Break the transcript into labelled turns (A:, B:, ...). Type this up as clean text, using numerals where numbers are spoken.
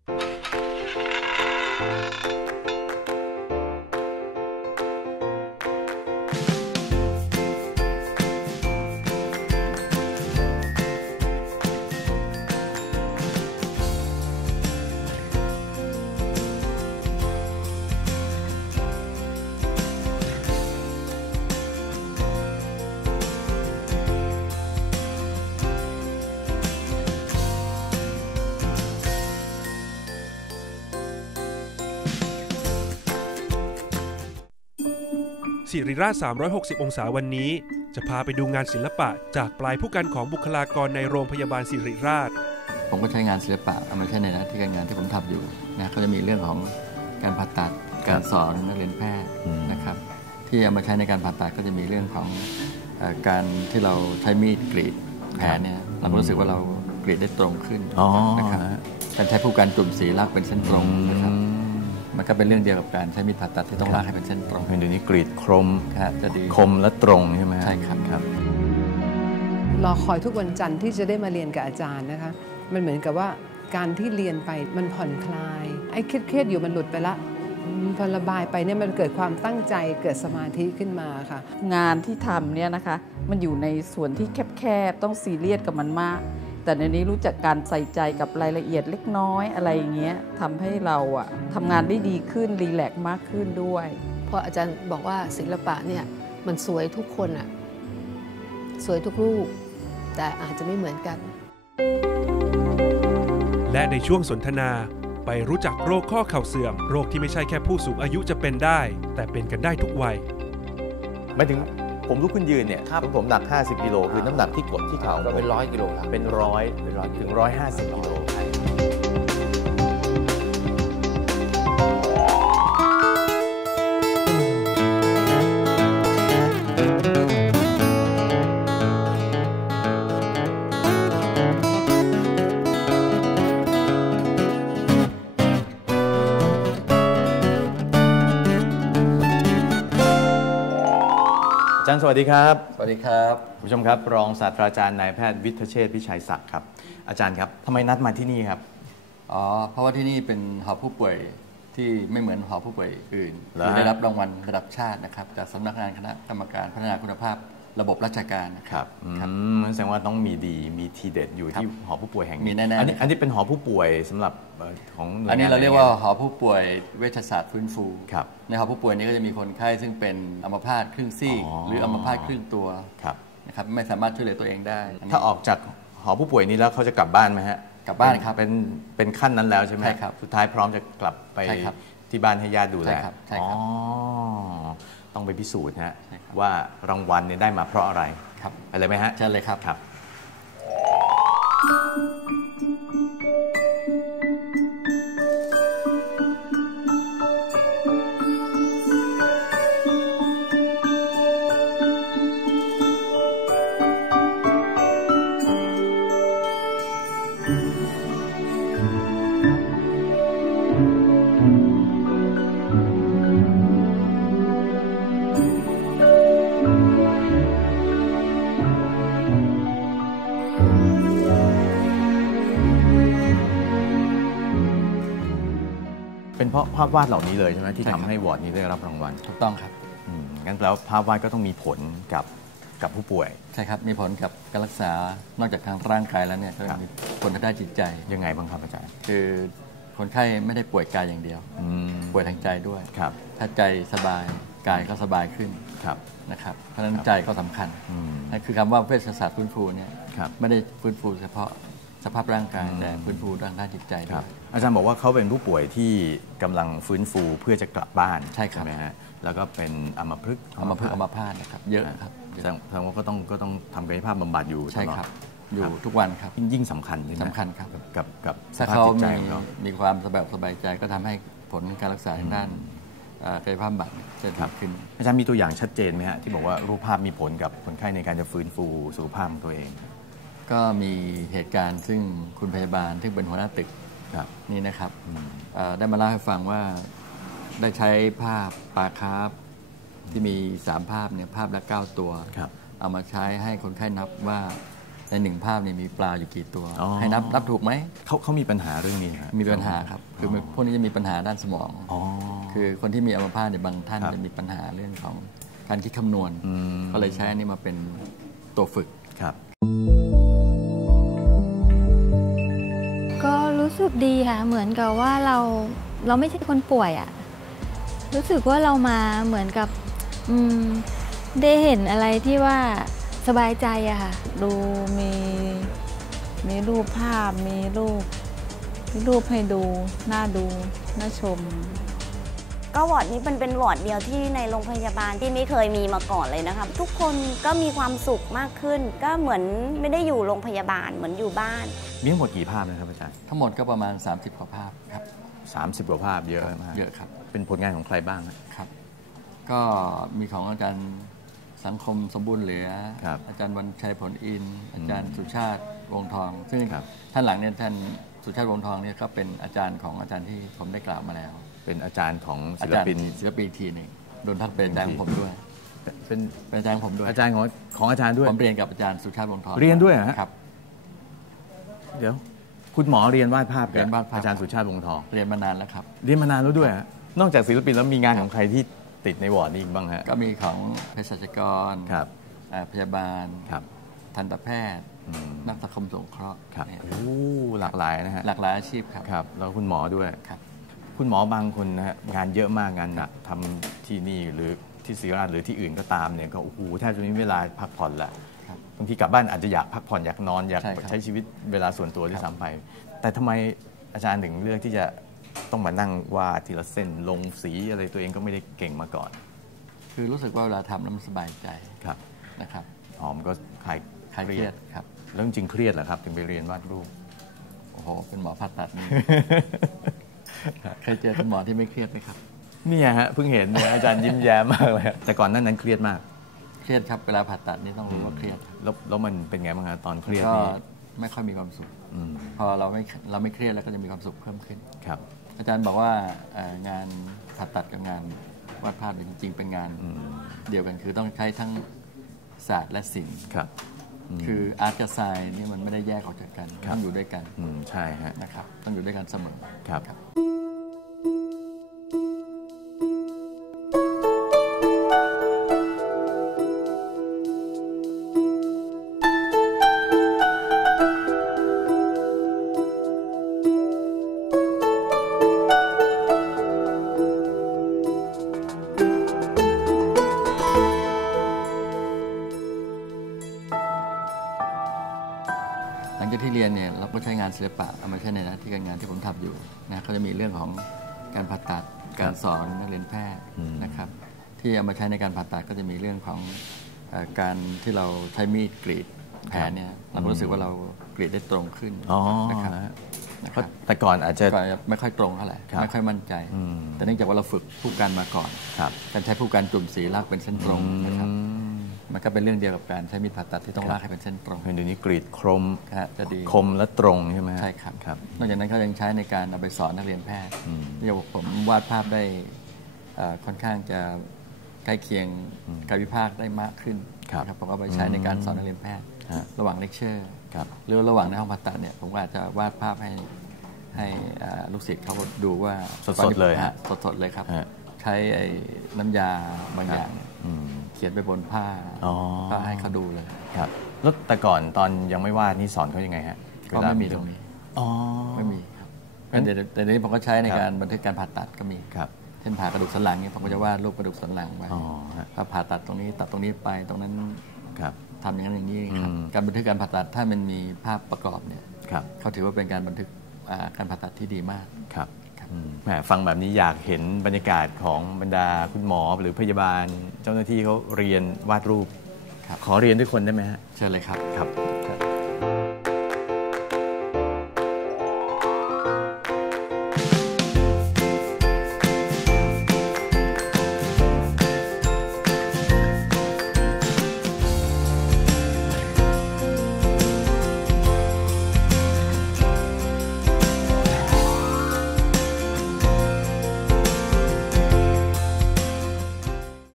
A: ศิริราช360 องศาวันนี้จะพาไปดูงานศิลปะจากปลายผู้กันของบุคลากรในโรงพยาบาลศิริราช
B: ผมก็ใช้งานศิลปะเอามาใช้ในหน้าที่การงานที่ผมทำอยู่นะก็จะมีเรื่องของการผ่าตัดการสอนนักเรียนแพทย์นะครับที่เอามาใช้ในการผ่าตัดก็จะมีเรื่องของการที่เราใช้มีดกรีดแผลเนี่ยเรารู้สึกว่าเรากรีดได้ตรงขึ้นนะครับการใช้ผู้กันจุ่มสีลากเป็นเส้นตรงนะครับมันก็เป็นเรื่องเดียวกับการใช้มีดผ่าตัดที่ต้องลากให้เป็นเส้นตรง
C: เดี๋ยวนี้กรีดคม
B: จะดี
C: คมและตรงใช่ไหม
B: ใช่ครับ
D: รอคอยทุกวันจันทร์ที่จะได้มาเรียนกับอาจารย์นะคะมันเหมือนกับว่าการที่เรียนไปมันผ่อนคลายไอ้เครียดอยู่มันหลุดไปละพอระบายไปเนี่ยมันเกิดความตั้งใจเกิดสมาธิขึ้นมาค่ะ
E: งานที่ทำเนี่ยนะคะมันอยู่ในส่วนที่แคบๆต้องซีเรียสกับมันมากแต่ในนี้รู้จักการใส่ใจกับรายละเอียดเล็กน้อยอะไรอย่างเงี้ยทำให้เราทำงานได้ดีขึ้นรีแลกซ์มากขึ้นด้วย
F: เพราะอาจารย์บอกว่าศิลปะเนี่ยมันสวยทุกคนสวยทุกรูปแต่อาจจะไม่เหมือนกัน
A: และในช่วงสนทนาไปรู้จักโรคข้อเข่าเสื่อมโรคที่ไม่ใช่แค่ผู้สูงอายุจะเป็นได้แต่เป็นกันได้ทุกวัย
C: หมายถึงผมลุกขึ้นยืนเนี่ยผมหนัก50 กิโลคือน้ำหนักที่กดที่เข่า
B: เป็น100 กิโลครับ
C: เป็น100ถึง150 กิโลอาจารย์สวัสดีครับ
B: สวัสดีครับ
C: ผู้ชมครับรองศาสตราจารย์นายแพทย์วิทเชษฐ์วิชัยศักดิ์ครับอาจารย์ครับทำไมนัดมาที่นี่ครับ
B: เพราะว่าที่นี่เป็นหอผู้ป่วยที่ไม่เหมือนหอผู้ป่วยอื่นที่ได้รับรางวัลระดับชาตินะครับจากสำนักงานคณะกรรมการพัฒนาคุณภาพระบบราชการ
C: ครับแสดงว่าต้องมีดีมีทีเด็ดอยู่ที่หอผู้ป่วยแห่งนี้
B: มีแน่
C: ๆอันนี้เป็นหอผู้ป่วยสำหรับของ
B: อันนี้เราเรียกว่าหอผู้ป่วยเวชศาสตร์ฟื้นฟูในหอผู้ป่วยนี้ก็จะมีคนไข้ซึ่งเป็นอัมพาตครึ่งซีกหรืออัมพาตครึ่งตัวนะครับไม่สามารถช่วยเหลือตัวเองได้
C: ถ้าออกจากหอผู้ป่วยนี้แล้วเขาจะกลับบ้านไหมฮะ
B: กลับบ้านครับ
C: เป็นขั้นนั้นแล้วใช่ไหม
B: ครับ
C: สุดท้ายพร้อมจะกลับไปที่บ้านให้ญาติดูแล
B: ใช่ครับ
C: ต้องไปพิสูจน์ฮะว่ารางวัลเนี่ยได้มาเพราะอะไรไปเลยไหมฮะ
B: เชิญเลยครับ
C: เป็นเพราะภาพวาดเหล่านี้เลยใช่ไหมที่ทำให้วอร์ดนี้ได้รับรางวัล
B: ถูกต้องครับ
C: งั้นแล้วภาพวาดก็ต้องมีผลกับผู้ป่วย
B: ใช่ครับมีผลกับการรักษานอกจากทางร่างกายแล้วเนี่ยก็มีผลทางด้านจิตใจ
C: ยังไงบ้างครับอาจารย์
B: คือคนไข้ไม่ได้ป่วยกายอย่างเดียวป่วยทางใจด้วยถ้าใจสบายกายก็สบายขึ้นนะครับเพราะฉะนั้นใจก็สำคัญนั่นคือคำว่าเวชศาสตร์ฟื้นฟูเนี่ยไม่ได้ฟื้นฟูเฉพาะสภาพร่างกายแต่ฟื้นฟูทางด้านจิตใจ
C: ครับอาจารย์บอกว่าเขาเป็นผู้ป่วยที่กำลังฟื้นฟูเพื่อจะกลับบ้าน
B: ใช่ครับ
C: ไหมฮะแล้วก็เป็นอัมพฤกษ์
B: อัมพาตนะครับเยอะครับ
C: แสดงว่าก็ต้องทำกายภาพบำบัดอยู่
B: ใช่ครับอยู่ทุกวันครับ
C: ยิ่งสำคัญเลย
B: สำคัญครับ
C: กับ
B: ถ้าเขามีความสบายใจก็ทำให้ผลการรักษาทางด้านกายภาพบำบัดจะดีขึ้น
C: อาจารย์มีตัวอย่างชัดเจนไหมฮะที่บอกว่ารูปภาพมีผลกับคนไข้ในการจะฟื้นฟูสุขภาพของตัวเอง
B: ก็มีเหตุการณ์ซึ่งคุณพยาบาลที่เป็นหัวหน้าตึกนี่นะครับได้มาเล่าให้ฟังว่าได้ใช้ภาพปลาคาร์ฟที่มี3ภาพเนี่ยภาพละ9 ตัวเอามาใช้ให้คนไข้นับว่าในหนึ่งภาพนี่มีปลาอยู่กี่ตัวให้นับถูกไหม
C: เขามีปัญหาเรื่องนี้ครับ
B: มีปัญหาครับคือพวกนี้จะมีปัญหาด้านสมองคือคนที่มีอัมพาตเนี่ยบางท่านจะมีปัญหาเรื่องของการคิดคำนวณก็เลยใช้อันนี้มาเป็นตัวฝึก
C: ครับ
G: ก็รู้สึกดีค่ะเหมือนกับว่าเราไม่ใช่คนป่วยอะรู้สึกว่าเรามาเหมือนกับได้เห็นอะไรที่ว่าสบายใจอะค่ะ
E: ดูมีรูปภาพมีรูปให้ดูน่าดูน่าชม
H: ก็วอร์ดนี้เป็นวอร์ดเดียวที่ในโรงพยาบาลที่ไม่เคยมีมาก่อนเลยนะคะทุกคนก็มีความสุขมากขึ้นก็เหมือนไม่ได้อยู่โรงพยาบาลเหมือนอยู่บ้าน
C: มีทั้งหมดกี่ภาพนะครับอาจารย์
B: ทั้งหมดก็ประมาณ30กว่าภาพครับ
C: 30กว่าภาพเยอะมาก
B: เยอะครับ
C: เป็นผลงานของใครบ้าง
B: ครับก็มีของอาจารย์สังคมสมบูรณ์เหลืออาจารย์วันชัยผลอินอาจารย์สุชาติวงทองซึ่งท่านหลังเนี่ยท่านสุชาติวงทองเนี่ยก็เป็นอาจารย์ของอาจารย์ที่ผมได้กล่าวมาแล้ว
C: เป็นอาจารย์ของศิลปิน
B: ทีหนึ่งโดนทักเป็นอาจารย์ของผมด้วยเป็นอาจารย์ผมด้วย
C: อาจารย์ของอาจารย์ด้วย
B: ผมเรียนกับอาจารย์สุชาติวงทอง
C: เรียนด้วยครับเดี๋ยวคุณหมอเรียนวาดภาพกับอาจารย์สุชาติวงทอง
B: เรียนมานานแล้วครับ
C: เรียนมานานแล้วด้วยนอกจากศิลปินแล้วมีงานของใครที่ติดในวอร์ดนี้อีกบ้างฮะ
B: ก็มีของเภสัชกรพยาบาลทันตแพทย์นักสังคมสงเคราะห์
C: หลากหลายนะฮะ
B: หลากหลายอาชีพ
C: ครับแล้วคุณหมอด้วยคุณหมอบางคนนะฮะงานเยอะมากงานหนักทำที่นี่หรือที่ศิริราชหรือที่อื่นก็ตามเนี่ยก็โอ้โหแทบจะไม่มีเวลาพักผ่อนละบางทีกลับบ้านอาจจะอยากพักผ่อนอยากนอนอยากใช้ชีวิตเวลาส่วนตัวด้วยซ้ำไปแต่ทำไมอาจารย์ถึงเลือกที่จะต้องมานั่งวาดทีละเส้นลงสีอะไรตัวเองก็ไม่ได้เก่งมาก่อน
B: คือรู้สึกว่าเวลาทำแล้วมันสบายใจนะครับ
C: หอมก็คลาย
B: เครียดครับ
C: แล้วจริงเครียดเหรอครับถึงไปเรียนวาดรูป
B: โอ้โหเป็นหมอผ่าตัดนี่เคยเจอคุณหมอที่ไม่เครียดไหมครับ
C: นี่ฮะเพิ่งเห็นอาจารย์ยิ้มแย้มมากเลยแต่ก่อนนั้นเครียดมาก
B: เครียดครับเวลาผ่าตัดนี่ต้องรู้ว่าเครียด
C: แล้วมันเป็นไงบ้างครับตอนเครียด
B: ก็ไม่ค่อยมีความสุขพอเราไม่เครียดแล้วก็จะมีความสุขเพิ่มขึ้น
C: ครับ
B: อาจารย์บอกว่างานผ่าตัดกับงานวาดภาพจริงๆเป็นงานเดียวกันคือต้องใช้ทั้งศาสตร์และศิลป์คืออาร์ตกับไซน์นี่มันไม่ได้แยกออกจากกันต้องอยู่ด้วยกัน
C: ใช่ฮะ
B: นะครับต้องอยู่ด้วยกันเสมอ
C: ครับ
B: หลังจากที่เรียนเนี่ยเราก็ใช้งานศิลปะเอามาใช้ในหน้าที่การงานที่ผมทำอยู่นะเขาจะมีเรื่องของการผ่าตัดการสอนนักเรียนแพทย์นะครับที่เอามาใช้ในการผ่าตัดก็จะมีเรื่องของการที่เราใช้มีดกรีดแผลเนี่ยเรารู้สึกว่าเรากรีดได้ตรงขึ้นนะครับ
C: แต่ก่อนอาจจะ
B: ไม่ค่อยตรงเท่าไหร่ไม่ค่อยมั่นใจแต่เนื่องจากว่าเราฝึกผู้การมาก่อนการใช้ผู้การจุ่มสีลากเป็นเส้นตรงนะครับมันก็เป็นเรื่องเดียวกับการใช้มีดผ่าตัดที่ต้องลากให้เป็นเส้นตรง
C: เดี๋ยวนี้กรีด
B: จะดี
C: คมและตรงใช่ไหม
B: ใช่ครับนอกจากนั้นเขายังใช้ในการเอาไปสอนนักเรียนแพทย์ที่ผมวาดภาพได้ค่อนข้างจะใกล้เคียงการวิพากษ์ได้มากขึ้นครับผมก็ไปใช้ในการสอนนักเรียนแพทย์ระหว่างเลคเชอร์หรือระหว่างในห้องผ่าตัดเนี่ยผมก็อาจจะวาดภาพให้ลูกศิษย์เขาดูว่า
C: สดๆเลย
B: สดๆเลยครับใช้น้ำยาบางอย่างเขียนไปบนผ้าก็ให้เขาดูเลย
C: ครับแล้วแต่ก่อนตอนยังไม่วาดนี่สอนเขายังไงฮะ
B: ก็ไม่มีตรงนี้ไม่มีครับแต่เดี๋ยวนี้ผมก็ใช้ในการบันทึกการผ่าตัดก็มีเช่นผ่ากระดูกสันหลังเนี่ยผมก็จะวาดรูปกระดูกสันหลังไว้ถ้าผ่าตัดตรงนี้ตัดตรงนี้ไปตรงนั้นทำอย่างนั้นอย่างนี้ครับการบันทึกการผ่าตัดถ้ามันมีภาพประกอบเนี่ยเขาถือว่าเป็นการบันทึกการผ่าตัดที่ดีมาก
C: ครับแหมฟังแบบนี้อยากเห็นบรรยากาศของบรรดาคุณหมอหรือพยาบาลเจ้าหน้าที่เขาเรียนวาดรูปขอเรียนด้วยคนได้ไหมฮะ
B: เชิญเลยครับ